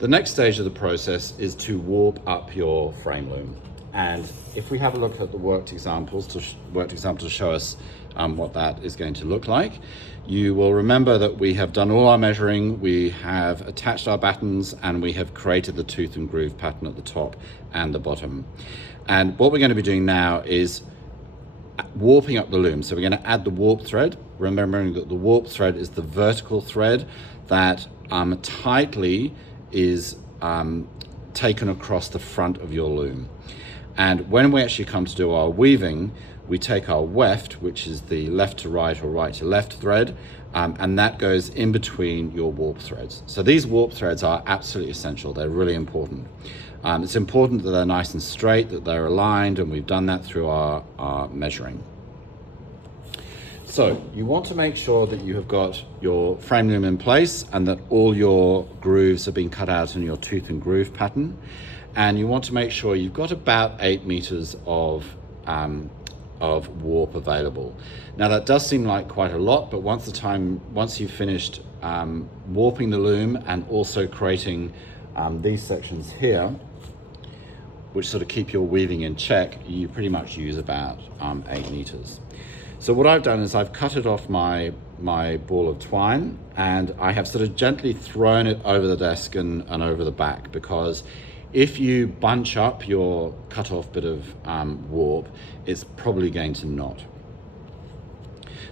The next stage of the process is to warp up your frame loom. And if we have a look at the worked examples to show us what that is going to look like, you will remember that we have done all our measuring, we have attached our battens, and we have created the tooth and groove pattern at the top and the bottom. And what we're going to be doing now is warping up the loom. So we're going to add the warp thread, remembering that the warp thread is the vertical thread that tightly is taken across the front of your loom. And when we actually come to do our weaving, we take our weft, which is the left to right or right to left thread, and that goes in between your warp threads. So these warp threads are absolutely essential. They're really important. It's important that they're nice and straight, that they're aligned, and we've done that through our measuring. So you want to make sure that you have got your frame loom in place and that all your grooves have been cut out in your tooth and groove pattern. And you want to make sure you've got about 8 meters of warp available. Now that does seem like quite a lot, but once you've finished warping the loom and also creating these sections here, which sort of keep your weaving in check, you pretty much use about 8 meters. So what I've done is I've cut it off my ball of twine, and I have sort of gently thrown it over the desk and over the back, because if you bunch up your cut off bit of warp, it's probably going to knot.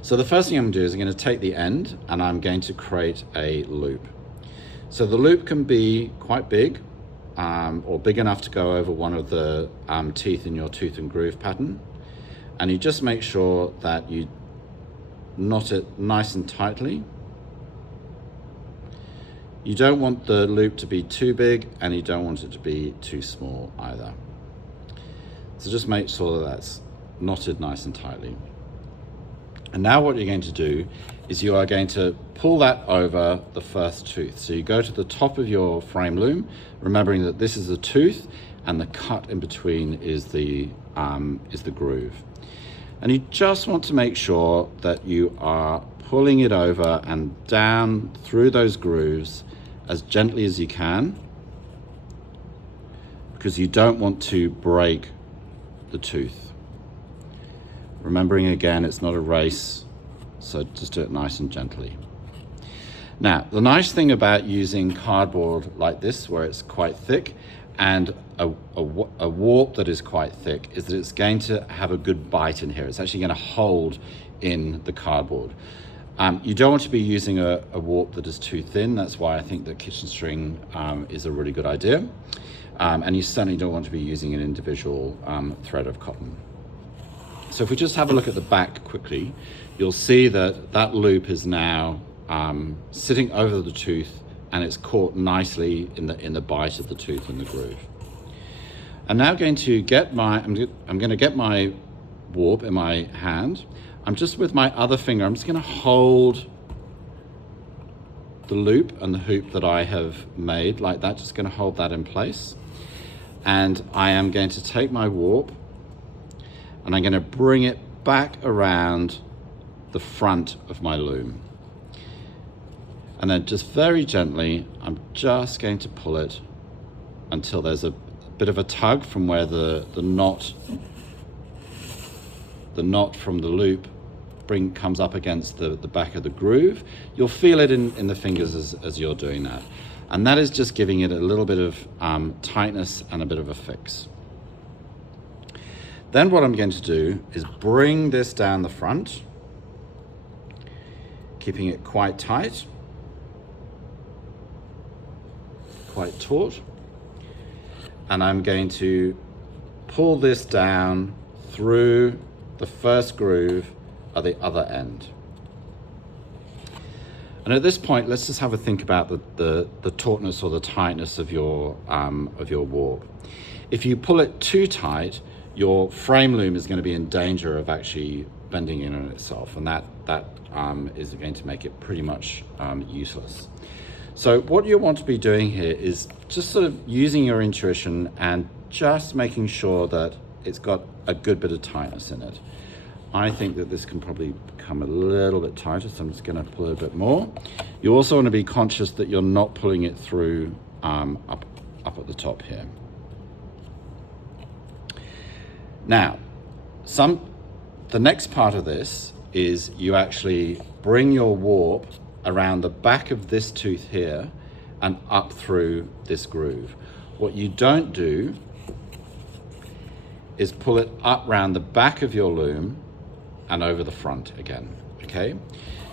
So the first thing I'm going to do is I'm going to take the end and I'm going to create a loop. So the loop can be quite big, or big enough to go over one of the teeth in your tooth and groove pattern. And you just make sure that you knot it nice and tightly. You don't want the loop to be too big and you don't want it to be too small either. So just make sure that that's knotted nice and tightly. And now what you're going to do is you are going to pull that over the first tooth. So you go to the top of your frame loom, remembering that this is the tooth and the cut in between is the groove. And you just want to make sure that you are pulling it over and down through those grooves as gently as you can, because you don't want to break the tooth. Remembering again, it's not a race, so just do it nice and gently. Now, the nice thing about using cardboard like this, where it's quite thick, and a warp that is quite thick, is that it's going to have a good bite in here. It's actually going to hold in the cardboard. You don't want to be using a warp that is too thin. That's why I think that kitchen string is a really good idea. And you certainly don't want to be using an individual thread of cotton. So if we just have a look at the back quickly, you'll see that that loop is now sitting over the tooth, and it's caught nicely in the bite of the tooth and the groove. I'm now going to get I'm going to get my warp in my hand. I'm just with my other finger, I'm just going to hold the loop and the hoop that I have made like that, just going to hold that in place. And I am going to take my warp and I'm going to bring it back around the front of my loom. And then just very gently, I'm just going to pull it until there's a bit of a tug from where the knot from the loop comes up against the back of the groove. You'll feel it in the fingers as you're doing that. And that is just giving it a little bit of tightness and a bit of a fix. Then what I'm going to do is bring this down the front, keeping it quite tight, quite taut. And I'm going to pull this down through the first groove at the other end. And at this point, let's just have a think about the tautness or the tightness of your warp. If you pull it too tight, your frame loom is going to be in danger of actually bending in on itself, and that is going to make it pretty much useless. So what you want to be doing here is just sort of using your intuition and just making sure that it's got a good bit of tightness in it. I think that this can probably become a little bit tighter, so I'm just going to pull it a bit more. You also want to be conscious that you're not pulling it through up at the top here. Now, the next part of this is you actually bring your warp around the back of this tooth here and up through this groove. What you don't do is pull it up round the back of your loom and over the front again, okay?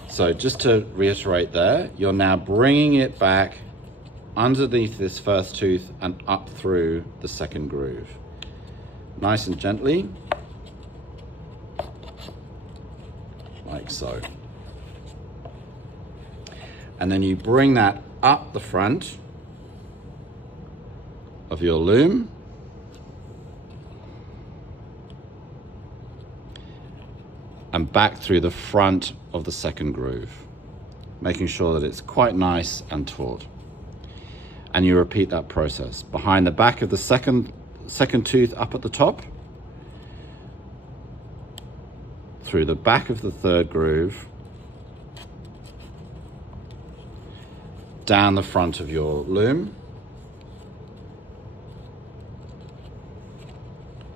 So just to reiterate there, you're now bringing it back underneath this first tooth and up through the second groove. Nice and gently, like so. And then you bring that up the front of your loom and back through the front of the second groove, making sure that it's quite nice and taut. And you repeat that process behind the back of the second tooth up at the top, through the back of the third groove, down the front of your loom,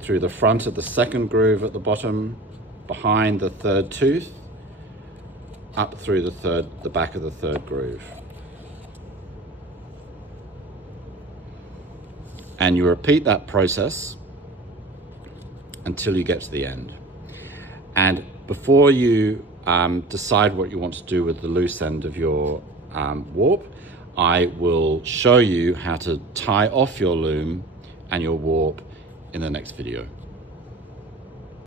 through the front of the second groove at the bottom, behind the third tooth, up through the back of the third groove. And you repeat that process until you get to the end. And before you decide what you want to do with the loose end of your warp, I will show you how to tie off your loom and your warp in the next video.